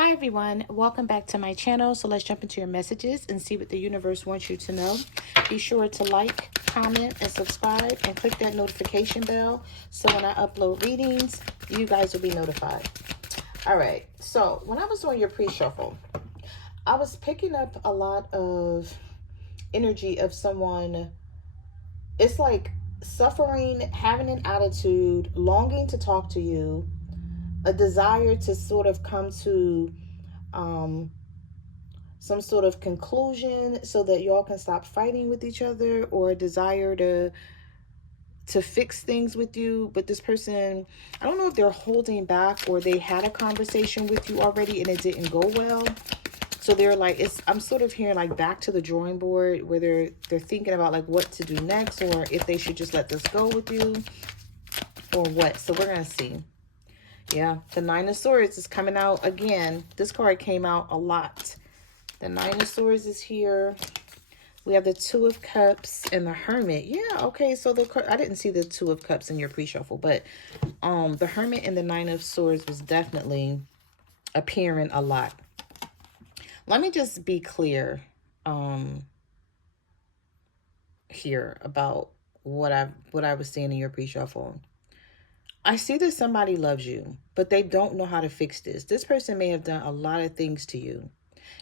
Hi everyone, welcome back to my channel. So let's jump into your messages and see what the universe wants you to know. Be sure to like, comment, and subscribe, and click that notification bell so when I upload readings, you guys will be notified. All right, so when I was doing your pre-shuffle, I was picking up a lot of energy of someone. It's like suffering, having an attitude, longing to talk to you, a desire to sort of come to um, some sort of conclusion so that y'all can stop fighting with each other, or a desire to fix things with you. But this person, I don't know if they're holding back or they had a conversation with you already and it didn't go well. So they're like, I'm sort of hearing like back to the drawing board, where they're thinking about like what to do next, or if they should just let this go with you or what. So we're gonna see. Yeah, the Nine of Swords is coming out again. This card came out a lot. The Nine of Swords is here. We have the Two of Cups and the Hermit. Yeah, okay. So I didn't see the Two of Cups in your pre-shuffle, but the Hermit and the Nine of Swords was definitely appearing a lot. Let me just be clear here about what I was seeing in your pre-shuffle. I see that somebody loves you, but they don't know how to fix this. This person may have done a lot of things to you,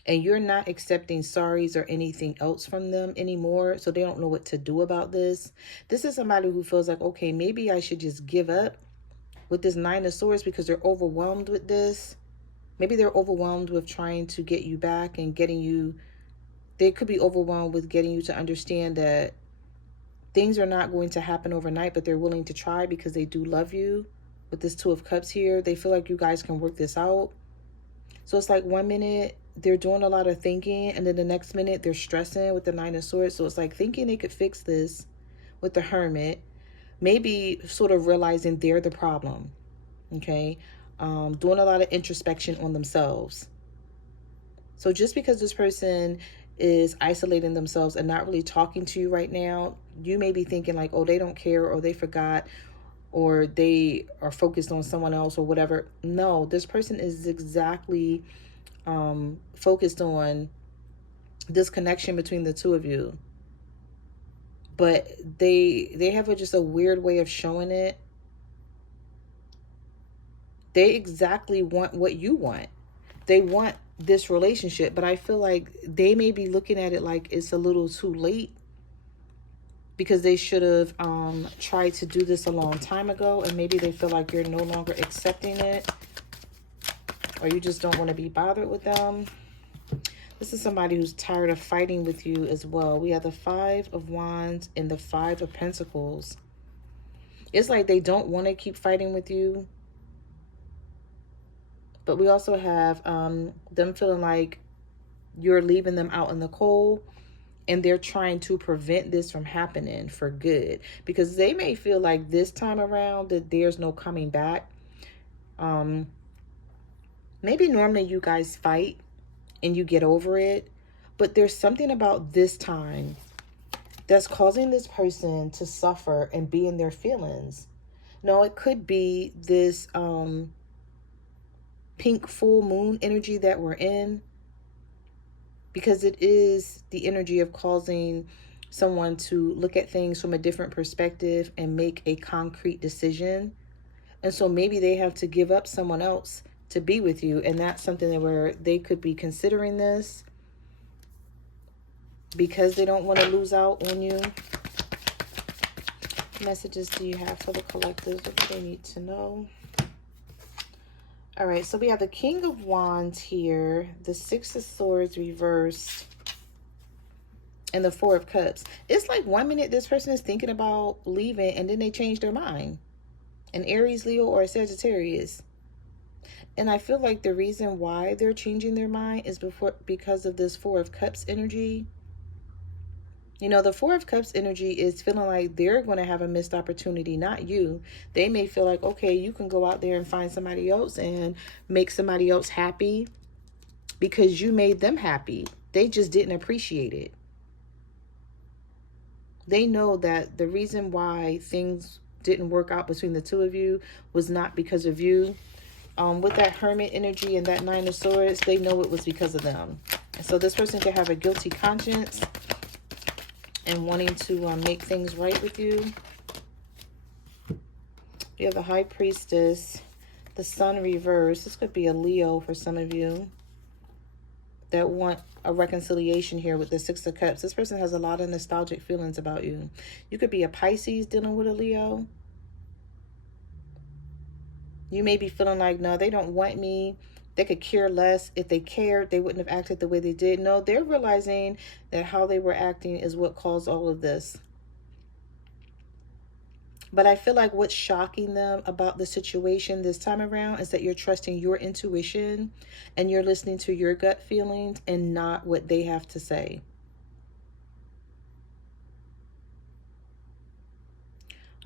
and you're not accepting sorries or anything else from them anymore, so they don't know what to do about this. This is somebody who feels like, okay, maybe I should just give up with this Nine of Swords because they're overwhelmed with this. Maybe they're overwhelmed with trying to get you back and getting you. They could be overwhelmed with getting you to understand that things are not going to happen overnight, but they're willing to try because they do love you. With this Two of Cups here, they feel like you guys can work this out. So it's like 1 minute they're doing a lot of thinking, and then the next minute they're stressing with the Nine of Swords. So it's like thinking they could fix this with the Hermit, maybe sort of realizing they're the problem. Okay, doing a lot of introspection on themselves. So just because this person is isolating themselves and not really talking to you right now, you may be thinking like, oh, they don't care, or they forgot, or they are focused on someone else or whatever. No, this person is exactly focused on this connection between the two of you. But they have just a weird way of showing it. They exactly want what you want. They want this relationship, but I feel like they may be looking at it like it's a little too late, because they should have tried to do this a long time ago, and maybe they feel like you're no longer accepting it, or you just don't want to be bothered with them. This is somebody who's tired of fighting with you as well. We have the Five of Wands and the Five of Pentacles. It's like they don't want to keep fighting with you, but we also have them feeling like you're leaving them out in the cold, and they're trying to prevent this from happening for good, because they may feel like this time around that there's no coming back. Maybe normally you guys fight and you get over it, but there's something about this time that's causing this person to suffer and be in their feelings. No, it could be this pink full moon energy that we're in, because it is the energy of causing someone to look at things from a different perspective and make a concrete decision. And so maybe they have to give up someone else to be with you, and that's something where they could be considering this because they don't want to lose out on you. What messages do you have for the collective? What do they need to know? All right, so we have the King of Wands here, the Six of Swords reversed, and the Four of Cups. It's like 1 minute this person is thinking about leaving, and then they change their mind. An Aries, Leo, or a Sagittarius. And I feel like the reason why they're changing their mind is because of this Four of Cups energy. You know, the Four of Cups energy is feeling like they're going to have a missed opportunity, not you. They may feel like, okay, you can go out there and find somebody else and make somebody else happy because you made them happy. They just didn't appreciate it. They know that the reason why things didn't work out between the two of you was not because of you. With that Hermit energy and that Nine of Swords, they know it was because of them. So this person could have a guilty conscience and wanting to make things right with you. You have the High Priestess, the Sun reverse. This could be a Leo for some of you that want a reconciliation here with the Six of Cups. This person has a lot of nostalgic feelings about you. You could be a Pisces dealing with a Leo. You may be feeling like, no, they don't want me. They could care less. If they cared, they wouldn't have acted the way they did. No, they're realizing that how they were acting is what caused all of this. But I feel like what's shocking them about the situation this time around is that you're trusting your intuition and you're listening to your gut feelings and not what they have to say.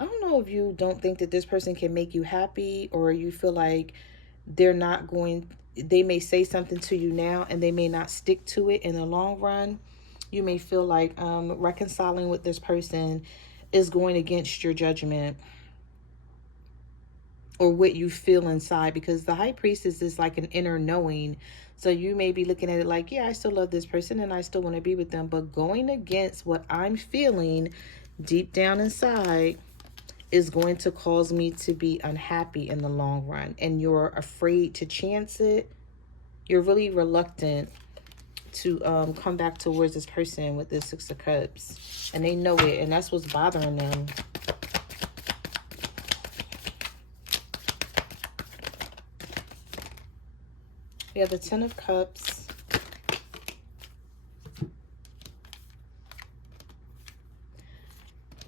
I don't know if you don't think that this person can make you happy, or you feel like they're not going, they may say something to you now and they may not stick to it in the long run. You may feel like reconciling with this person is going against your judgment or what you feel inside, because the High Priestess is like an inner knowing. So you may be looking at it like, yeah, I still love this person and I still want to be with them, but going against what I'm feeling deep down inside is going to cause me to be unhappy in the long run. And you're afraid to chance it. You're really reluctant to come back towards this person with this Six of Cups. And they know it, and that's what's bothering them. We have the Ten of Cups.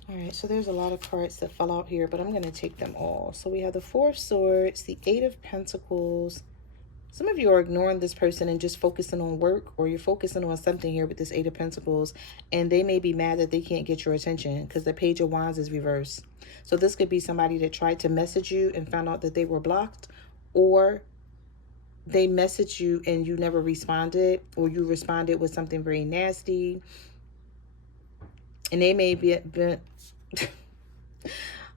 All right, so there's a lot of cards that fell out here, but I'm going to take them all. So we have the Four of Swords, the Eight of Pentacles. Some of you are ignoring this person and just focusing on work, or you're focusing on something here with this Eight of Pentacles, and they may be mad that they can't get your attention because the Page of Wands is reversed. So this could be somebody that tried to message you and found out that they were blocked, or they messaged you and you never responded, or you responded with something very nasty. And they may be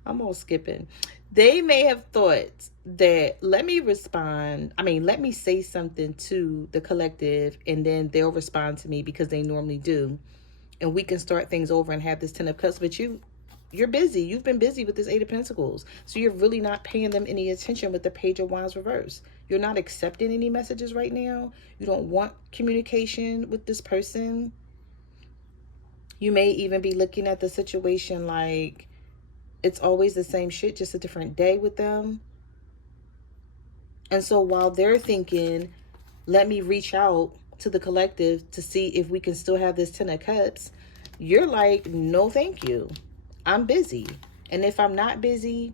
I'm all skipping. They may have thought that let me say something to the collective and then they'll respond to me because they normally do. And we can start things over and have this Ten of Cups. But you're busy. You've been busy with this Eight of Pentacles. So you're really not paying them any attention with the Page of Wands reverse. You're not accepting any messages right now. You don't want communication with this person. You may even be looking at the situation like it's always the same shit, just a different day with them. And so while they're thinking, let me reach out to the collective to see if we can still have this Ten of Cups, you're like, no, thank you. I'm busy. And if I'm not busy,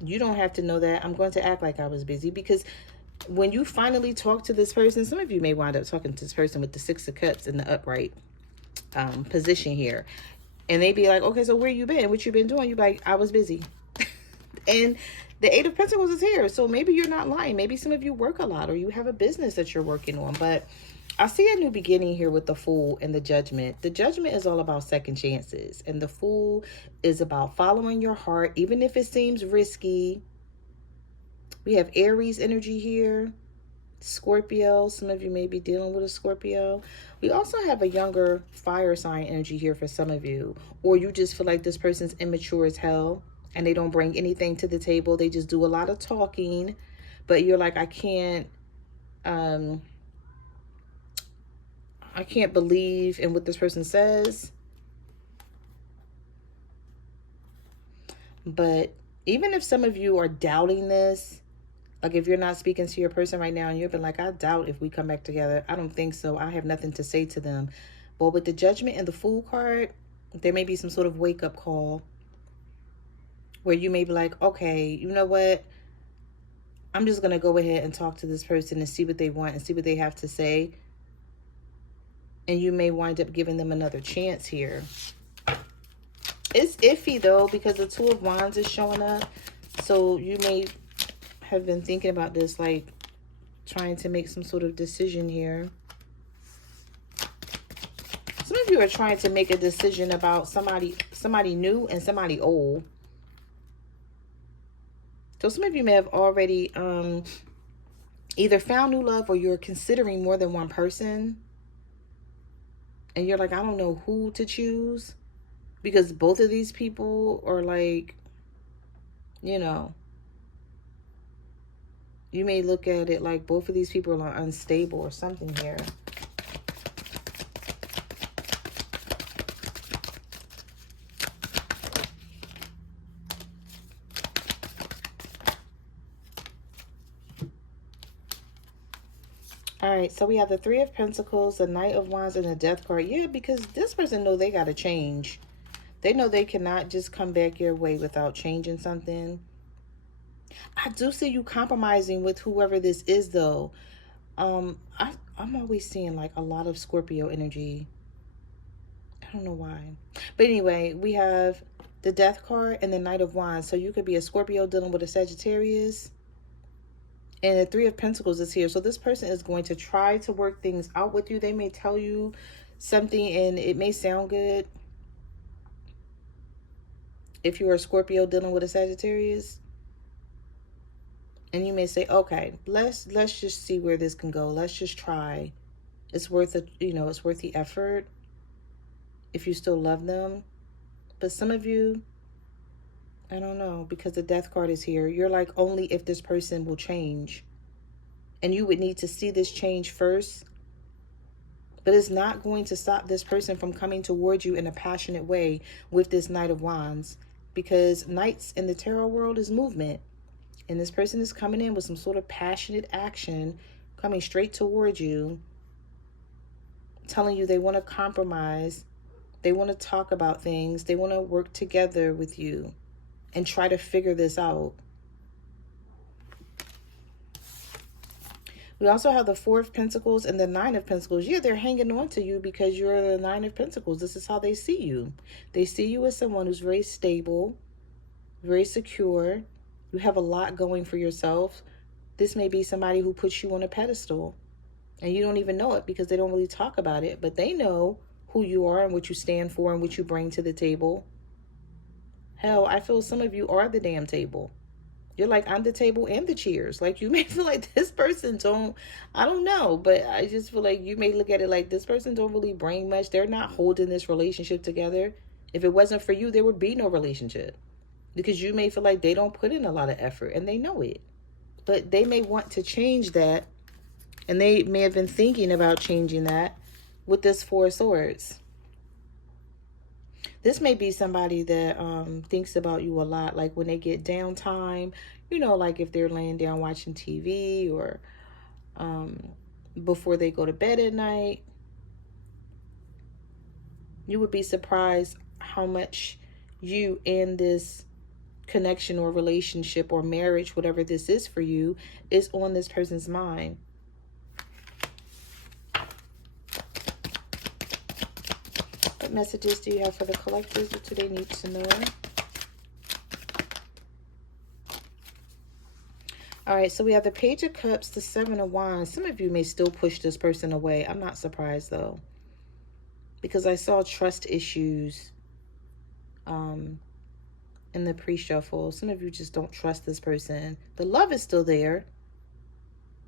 you don't have to know that. I'm going to act like I was busy, because when you finally talk to this person, some of you may wind up talking to this person with the Six of Cups in the upright position here, and they be like, okay, so where you been, what you been doing? You like, I was busy. And the Eight of Pentacles is here, so maybe you're not lying. Maybe some of you work a lot, or you have a business that you're working on. But I see a new beginning here with the Fool and the Judgment. The Judgment is all about second chances, and the Fool is about following your heart even if it seems risky. We have Aries energy here, Scorpio. Some of you may be dealing with a Scorpio. We also have a younger fire sign energy here for some of you, or you just feel like this person's immature as hell and they don't bring anything to the table. They just do a lot of talking, but you're like, I can't believe in what this person says. But even if some of you are doubting this, like if you're not speaking to your person right now and you've been like, I doubt if we come back together, I don't think so, I have nothing to say to them. But with the Judgment and the Fool card, there may be some sort of wake-up call where you may be like, okay, you know what? I'm just going to go ahead and talk to this person and see what they want and see what they have to say. And you may wind up giving them another chance here. It's iffy though, because the Two of Wands is showing up. So you may have been thinking about this, like trying to make some sort of decision here. Some of you are trying to make a decision about somebody new and somebody old. So some of you may have already either found new love or you're considering more than one person. And you're like, I don't know who to choose. Because both of these people are like, you know, you may look at it like both of these people are unstable or something here. All right, so we have the Three of Pentacles, the Knight of Wands, and the Death card. Yeah, because this person know they got to change. They know they cannot just come back your way without changing something. I do see you compromising with whoever this is, though. I'm always seeing like a lot of Scorpio energy. I don't know why. But anyway, we have the Death card and the Knight of Wands. So you could be a Scorpio dealing with a Sagittarius. And the Three of Pentacles is here. So this person is going to try to work things out with you. They may tell you something and it may sound good. If you're a Scorpio dealing with a Sagittarius. And you may say, okay, let's just see where this can go. Let's just try. It's worth it, it's worth the effort if you still love them. But some of you, I don't know, because the Death card is here. You're like, only if this person will change. And you would need to see this change first. But it's not going to stop this person from coming towards you in a passionate way with this Knight of Wands. Because Knights in the tarot world is movement. And this person is coming in with some sort of passionate action, coming straight towards you, telling you they want to compromise. They want to talk about things. They want to work together with you and try to figure this out. We also have the Four of Pentacles and the Nine of Pentacles. Yeah, they're hanging on to you because you're the Nine of Pentacles. This is how they see you. They see you as someone who's very stable, very secure. You have a lot going for yourself. This may be somebody who puts you on a pedestal and you don't even know it because they don't really talk about it, but they know who you are and what you stand for and what you bring to the table. Hell, I feel some of you are the damn table. You're like, I'm the table and the cheers. Like, you may feel like this person I don't know, but I just feel like you may look at it like this person don't really bring much. They're not holding this relationship together. If it wasn't for you, there would be no relationship. Because you may feel like they don't put in a lot of effort and they know it. But they may want to change that. And they may have been thinking about changing that with this Four of Swords. This may be somebody that thinks about you a lot. Like when they get downtime, like if they're laying down watching TV or before they go to bed at night. You would be surprised how much you and this connection or relationship or marriage, whatever this is for you, is on this person's mind. What messages do you have for the collectors? What do they need to know? All right, so we have the Page of Cups, the Seven of Wands. Some of you may still push this person away. I'm not surprised, though, because I saw trust issues in the pre-shuffle. Some of you just don't trust this person. The love is still there.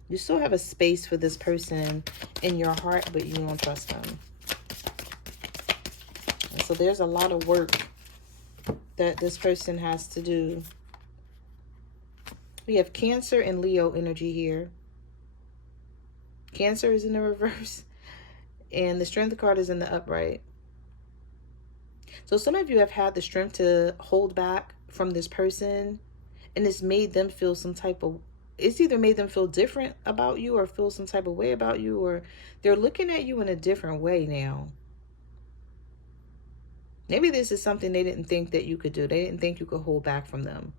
You still have a space for this person in your heart, but you don't trust them. And so there's a lot of work that this person has to do. We have Cancer and Leo energy here. Cancer is in the reverse, and the Strength card is in the upright. So some of you have had the strength to hold back from this person, and it's made them feel some type of, it's either made them feel different about you or feel some type of way about you, or they're looking at you in a different way now. Maybe this is something they didn't think that you could do. They didn't think you could hold back from them.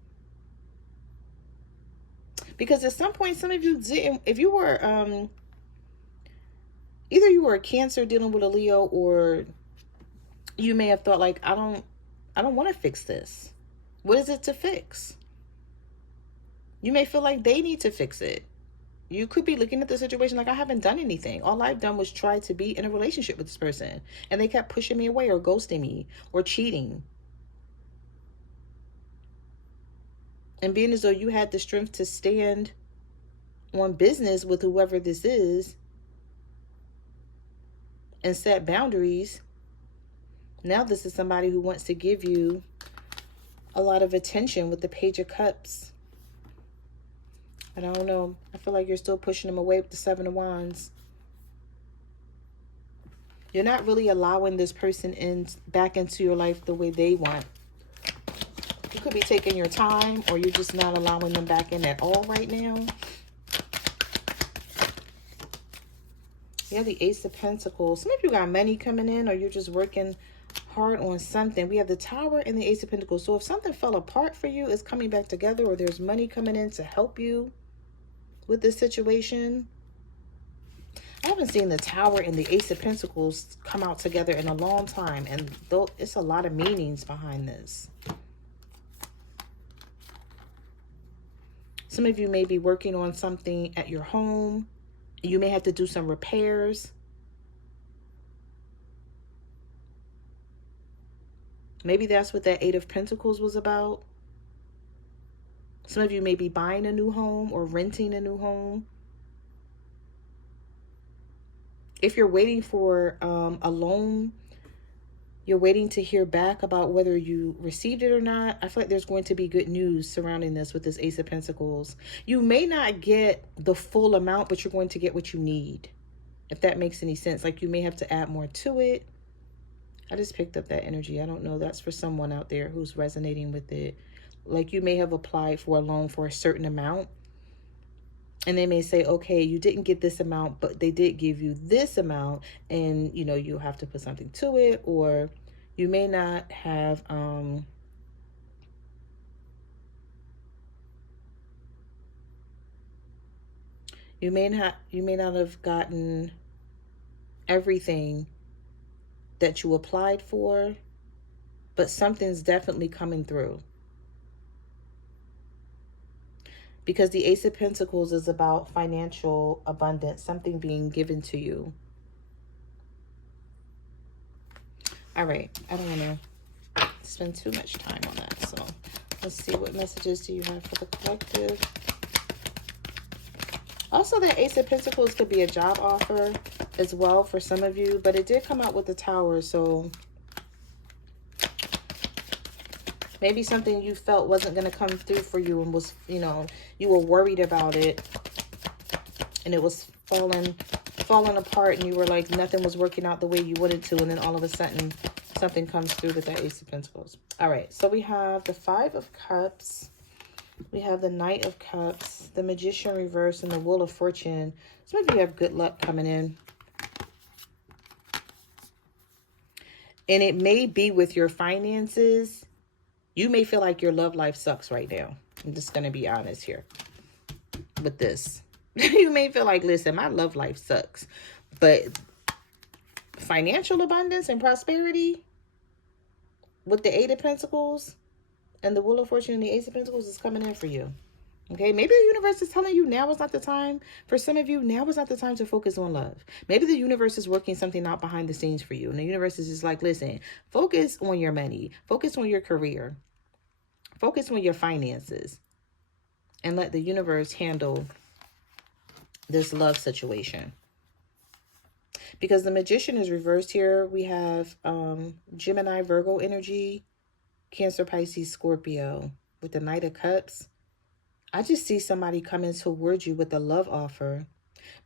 Because at some point, some of you didn't, if you were, either you were a Cancer dealing with a Leo, or you may have thought like, I don't want to fix this. What is it to fix? You may feel like they need to fix it. You could be looking at the situation like, I haven't done anything. All I've done was try to be in a relationship with this person, and they kept pushing me away or ghosting me or cheating. And being as though you had the strength to stand on business with whoever this is and set boundaries. Now this is somebody who wants to give you a lot of attention with the Page of Cups. I don't know. I feel like you're still pushing them away with the Seven of Wands. You're not really allowing this person back into your life the way they want. You could be taking your time, or you're just not allowing them back in at all right now. You have the Ace of Pentacles. Some of you got money coming in, or you're just working hard on something. We have the Tower and the Ace of Pentacles. So if something fell apart for you, it's coming back together, or there's money coming in to help you with this situation. I haven't seen the Tower and the Ace of Pentacles come out together in a long time, and though it's a lot of meanings behind this. Some of you may be working on something at your home. You may have to do some repairs. Maybe that's what that Eight of Pentacles was about. Some of you may be buying a new home or renting a new home. If you're waiting for a loan, you're waiting to hear back about whether you received it or not. I feel like there's going to be good news surrounding this with this Ace of Pentacles. You may not get the full amount, but you're going to get what you need, if that makes any sense. Like you may have to add more to it. I just picked up that energy. I don't know. That's for someone out there who's resonating with it. Like you may have applied for a loan for a certain amount, and they may say, okay, you didn't get this amount, but they did give you this amount, and you know, you'll have to put something to it. Or you may not have you may not have gotten everything that you applied for, but something's definitely coming through. Because the Ace of Pentacles is about financial abundance, something being given to you. All right, I don't want to spend too much time on that. So let's see, what messages do you have for the collective? Also, that Ace of Pentacles could be a job offer as well for some of you, but it did come out with the Tower, so maybe something you felt wasn't going to come through for you and was, you know, you were worried about it and it was falling apart, and you were like, nothing was working out the way you wanted to, and then all of a sudden something comes through with that Ace of Pentacles. All right, so we have the Five of Cups. We have the Knight of Cups, the Magician reverse, and the Wheel of Fortune. Some of you have good luck coming in. And it may be with your finances. You may feel like your love life sucks right now. I'm just going to be honest here with this. You may feel like, listen, my love life sucks. But financial abundance and prosperity with the Eight of Pentacles and the Wheel of Fortune and the Ace of Pentacles is coming in for you. Okay, maybe the universe is telling you now is not the time. For some of you, now is not the time to focus on love. Maybe the universe is working something out behind the scenes for you. And the universe is just like, listen, focus on your money. Focus on your career. Focus on your finances. And let the universe handle this love situation. Because the Magician is reversed here. We have Gemini, Virgo energy, Cancer, Pisces, Scorpio with the Knight of Cups. I just see somebody coming towards you with a love offer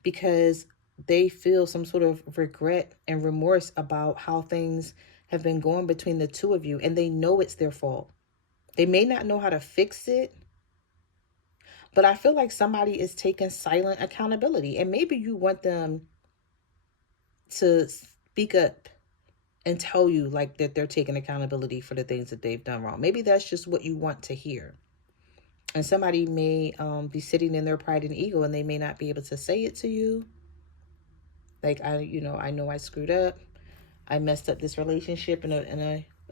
because they feel some sort of regret and remorse about how things have been going between the two of you, and they know it's their fault. They may not know how to fix it, but I feel like somebody is taking silent accountability, and maybe you want them to speak up and tell you like that they're taking accountability for the things that they've done wrong. Maybe that's just what you want to hear. And somebody may be sitting in their pride and ego, and they may not be able to say it to you. Like, I know I screwed up. I messed up this relationship in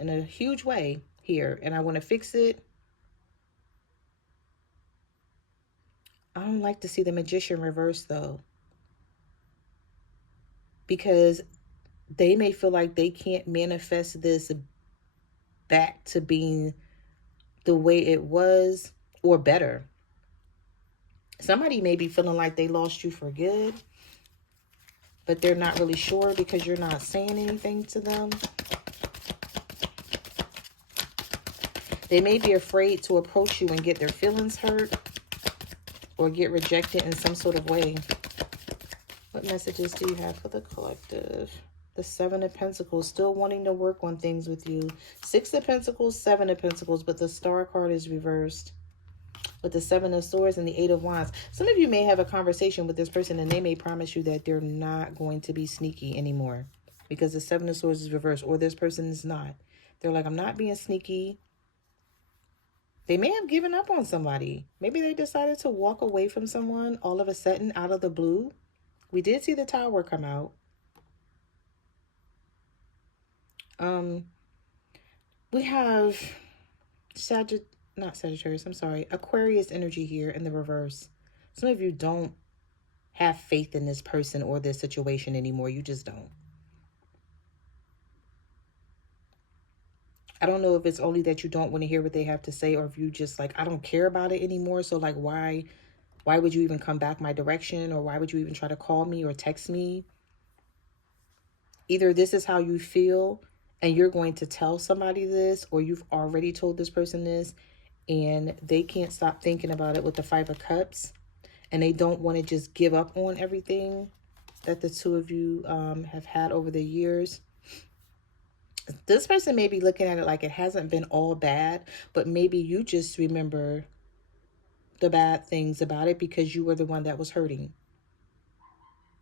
a huge way here, and I want to fix it. I don't like to see the Magician reverse though, because they may feel like they can't manifest this back to being the way it was or better. Somebody may be feeling like they lost you for good, but they're not really sure because you're not saying anything to them. They may be afraid to approach you and get their feelings hurt or get rejected in some sort of way. What messages do you have for the collective? The Seven of Pentacles, still wanting to work on things with you. Six of Pentacles, Seven of Pentacles, but the Star card is reversed. With the Seven of Swords and the Eight of Wands. Some of you may have a conversation with this person and they may promise you that they're not going to be sneaky anymore. Because the Seven of Swords is reversed, or this person is not. They're like, I'm not being sneaky. They may have given up on somebody. Maybe they decided to walk away from someone all of a sudden out of the blue. We did see the Tower come out. We have Sagittarius, I'm sorry, Aquarius energy here in the reverse. Some of you don't have faith in this person or this situation anymore. You just don't. I don't know if it's only that you don't want to hear what they have to say, or if you just like, I don't care about it anymore. So like, why would you even come back my direction? Or why would you even try to call me or text me? Either this is how you feel and you're going to tell somebody this, or you've already told this person this and they can't stop thinking about it with the Five of Cups, and they don't want to just give up on everything that the two of you have had over the years. This person may be looking at it like it hasn't been all bad, but maybe you just remember the bad things about it because you were the one that was hurting.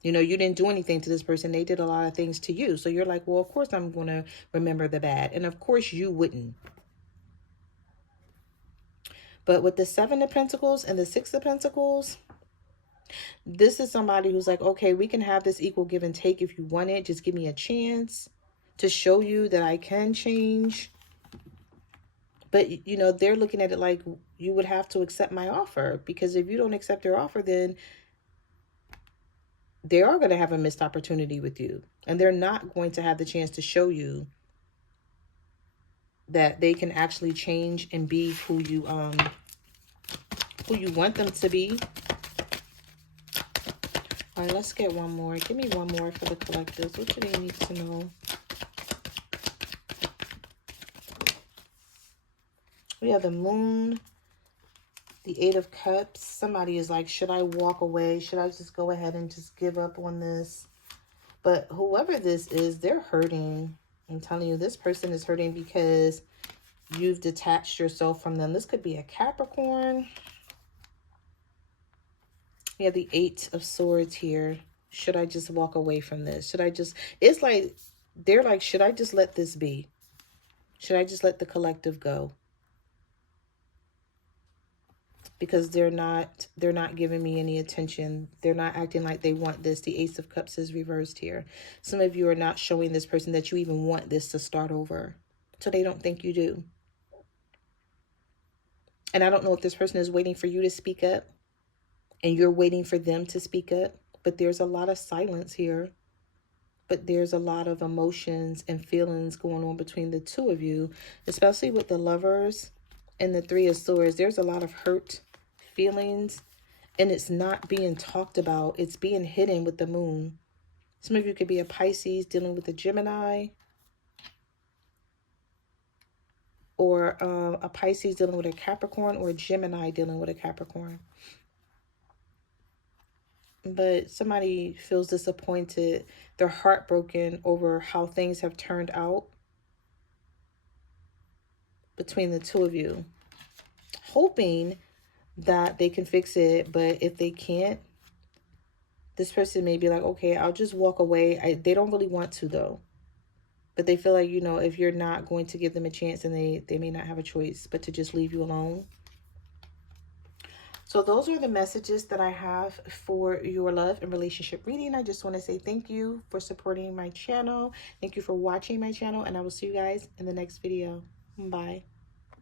You know, you didn't do anything to this person. They did a lot of things to you. So you're like, well, of course I'm going to remember the bad. And of course you wouldn't. But with the Seven of Pentacles and the Six of Pentacles, this is somebody who's like, okay, we can have this equal give and take if you want it. Just give me a chance to show you that I can change. But, you know, they're looking at it like you would have to accept my offer. Because if you don't accept their offer, then they are going to have a missed opportunity with you. And they're not going to have the chance to show you that they can actually change and be who you want them to be. All right, let's get one more. Give me one more for the collectives. What do they need to know? We have the Moon, the Eight of Cups. Somebody is like, should I walk away? Should I just go ahead and just give up on this? But whoever this is, they're hurting. I'm telling you, this person is hurting because you've detached yourself from them. This could be a Capricorn. We have the Eight of Swords here. Should I just walk away from this? Should I just... It's like, they're like, should I just let this be? Should I just let the collective go? Because they're not giving me any attention. They're not acting like they want this. The Ace of Cups is reversed here. Some of you are not showing this person that you even want this to start over. So they don't think you do. And I don't know if this person is waiting for you to speak up and you're waiting for them to speak up. But there's a lot of silence here. But there's a lot of emotions and feelings going on between the two of you, especially with the Lovers and the Three of Swords. There's a lot of hurt feelings, and it's not being talked about. It's being hidden with the Moon. Some of you could be a Pisces dealing with a Gemini, or a Pisces dealing with a Capricorn, or a Gemini dealing with a Capricorn. But somebody feels disappointed. They're heartbroken over how things have turned out between the two of you, hoping that they can fix it. But if they can't, this person may be like, okay, I'll just walk away. They don't really want to, though. But they feel like, you know, if you're not going to give them a chance, then they may not have a choice but to just leave you alone. So those are the messages that I have for your love and relationship reading. I just want to say thank you for supporting my channel. Thank you for watching my channel, and I will see you guys in the next video. Bye.